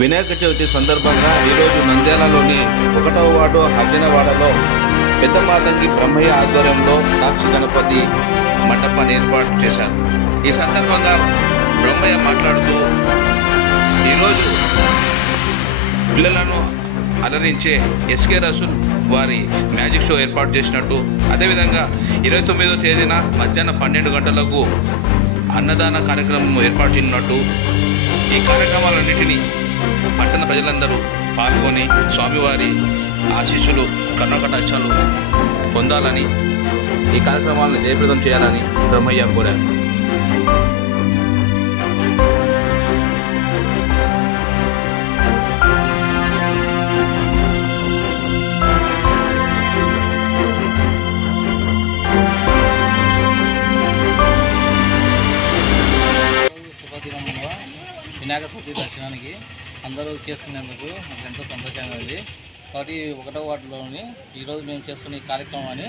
వినాయక చవితి సందర్భంగా ఈరోజు నంద్యాలలోని 1వ వార్డు హర్జనవాడలో పెద్ద మాతంగి బ్రహ్మయ్య ఆధ్వర్యంలో సాక్షి గణపతి మండపాన్ని ఏర్పాటు చేశారు. ఈ సందర్భంగా బ్రహ్మయ్య మాట్లాడుతూ ఈరోజు పిల్లలను అలరించే ఎస్కే రసూల్ వారి మ్యాజిక్ షో ఏర్పాటు చేసినట్టు, అదేవిధంగా 29వ తేదీన మధ్యాహ్నం 12 గంటలకు అన్నదాన కార్యక్రమం ఏర్పాటు చేయనున్నట్టు, ఈ కార్యక్రమాలన్నింటినీ పట్టణ ప్రజలందరూ పాల్గొని స్వామివారి ఆశీస్సులు కర్ణకటాక్షాలు పొందాలని, ఈ కార్యక్రమాలను జయప్రదం చేయాలని బ్రహ్మయ్య కోరారు. వినాయక చవితి దర్శనానికి అందరూ చేస్తున్నందుకు నాకు ఎంతో సంతోషంగా ఉంది. కాబట్టి 1వ వార్డులోని ఈరోజు మేము చేసుకునే ఈ కార్యక్రమాన్ని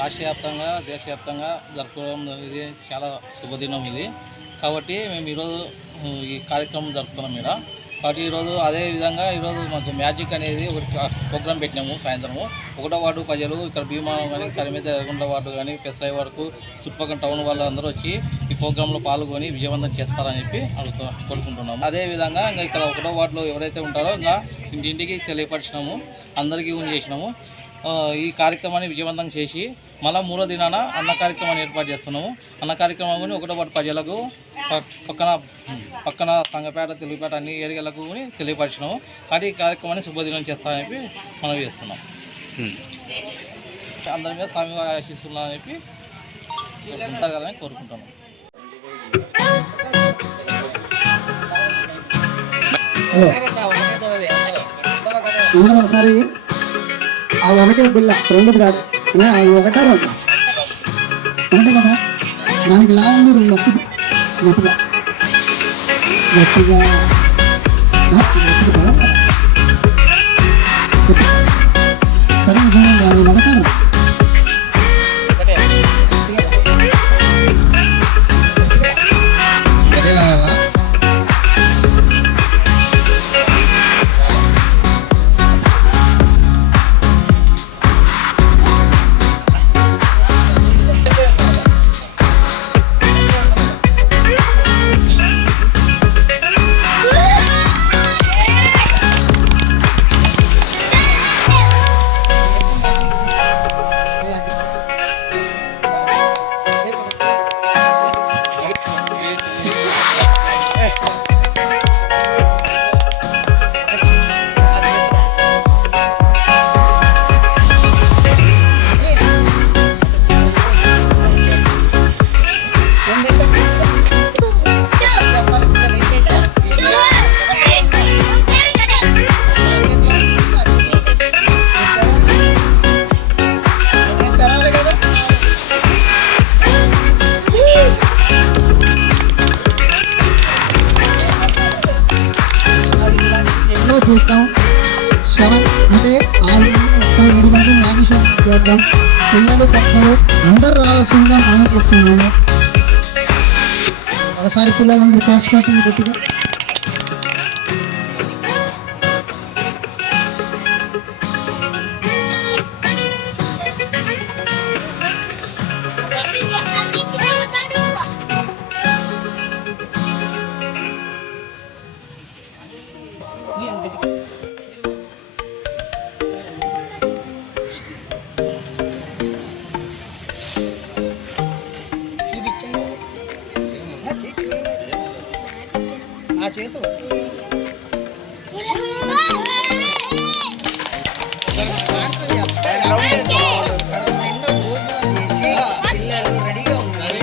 రాష్ట్ర వ్యాప్తంగా దేశవ్యాప్తంగా జరుపుకోవడం ఇది చాలా శుభదినం ఇది. కాబట్టి మేము ఈరోజు ఈ కార్యక్రమం జరుపుతున్నాం ఇక్కడ. కాబట్టి ఈరోజు అదేవిధంగా ఈరోజు మాకు మ్యాజిక్ అనేది ఒక ప్రోగ్రాం పెట్టినాము. సాయంత్రము 1వ వార్డు ప్రజలు ఇక్కడ భీమవరం కానీ కరిమేద ఎర్రగొండ వార్డు కానీ పెసరాయి వరకు చుట్టుపక్కల టౌన్ వాళ్ళందరూ వచ్చి ఈ ప్రోగ్రాంలో పాల్గొని విజయవంతం చేస్తారని చెప్పి కోరుకుంటున్నాము. అదేవిధంగా ఇంకా ఇక్కడ 1వ వార్డులో ఎవరైతే ఉంటారో ఇంకా ఇంటింటికి తెలియపరిచినాము, అందరికీ చేసినాము. ఈ కార్యక్రమాన్ని విజయవంతం చేసి మళ్ళీ 3వ దినాన అన్న కార్యక్రమాన్ని ఏర్పాటు చేస్తున్నాము. అన్న కార్యక్రమం 1వ వార్డు ప్రజలకు పక్కన సంగపేట తెలుగుపేట అన్ని ఏరియాలకు తెలియపరిచినాము. కాబట్టి ఈ కార్యక్రమాన్ని శుభదినం చేస్తామని చెప్పి మనం చేస్తున్నాం. అందరి మీద స్వామివారి ఆశీస్సులని చెప్పి ఉంటారు కదని కోరుకుంటున్నాం. ఒకసారి ఆ ఒకటే బిల్ల 2 కాదు, ఒకటే రోజు ఒకటే కదా, దానికి లా ఉంది 2 వస్తుంది గట్టిగా గట్టిగా సరే చూడండి, అది ఒకటే చేస్తాం. 7 అంటే 6 7 మంది మ్యాజిషియన్ చేద్దాం. పిల్లలు పెద్దలు అందరూ రావాల్సిందిగా మనం చేస్తున్నాము. ఒకసారి పిల్లలందరూ కోసుకుంటుంది గట్టిగా. ఆ చేతు పిల్లలు రెడీగా ఉన్నారు.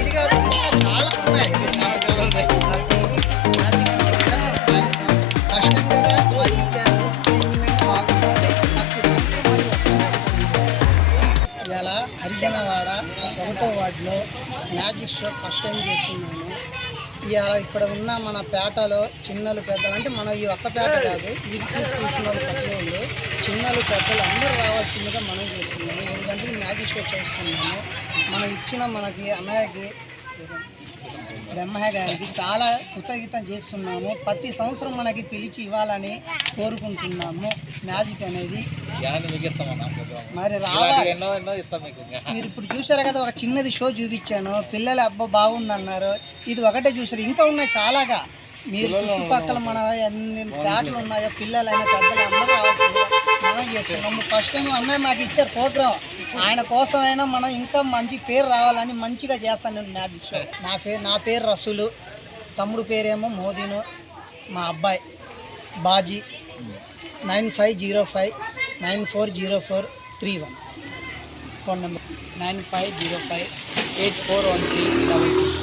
ఇది కాదు, చాలా ఉన్నాయి. కష్టం కదా ఇచ్చారు. ఇలా హరిజనవాడ 1వ వార్డులో మ్యాజిక్ షో ఫస్ట్ టైం చేస్తున్నాను. ఇవాళ ఇక్కడ ఉన్న మన పేటలో చిన్నలు పెద్దలు, అంటే మన ఈ ఒక్క పేట కాదు, యూట్యూబ్ చూసిన వాళ్ళు ప్రతి వాళ్ళు చిన్నలు పెద్దలు అందరూ రావాల్సిందిగా మనం చేస్తున్నాము. ఎందుకంటే ఈ మ్యాజిక్ షో చేస్తున్నాము. మనం ఇచ్చిన మనకి అన్నయ్యకి బ్రహ్మయ్య గారికి చాలా కృతజ్ఞత చేస్తున్నాము. ప్రతి సంవత్సరం మనకి పిలిచి ఇవ్వాలని కోరుకుంటున్నాము. మ్యాజిక్ అనేది మరి రావాలి. మీరు ఇప్పుడు చూసారు కదా, ఒక చిన్నది షో చూపించాను, పిల్లలు అబ్బా బాగుందన్నారు. ఇది ఒకటే చూసారు, ఇంకా ఉన్నాయి చాలాగా. మీరు చుట్టుపక్కల మన ఎన్ని ప్లాట్లు ఉన్నాయో, పిల్లలైనా పెద్దలు అందరూ రావాల్సిందిగా మనం చేస్తున్నాము. ఫస్ట్ టైం అన్నయ్య మాకు ఇచ్చారు ప్రోగ్రామ్, ఆయన కోసమైనా మనం ఇంకా మంచి పేరు రావాలని మంచిగా చేస్తాను నేను మ్యాజిక్ షో. నా పేరు రసూలు, తమ్ముడు పేరేమో మోదీను, మా అబ్బాయి బాజీ. 9505940431 phone number 9505841366.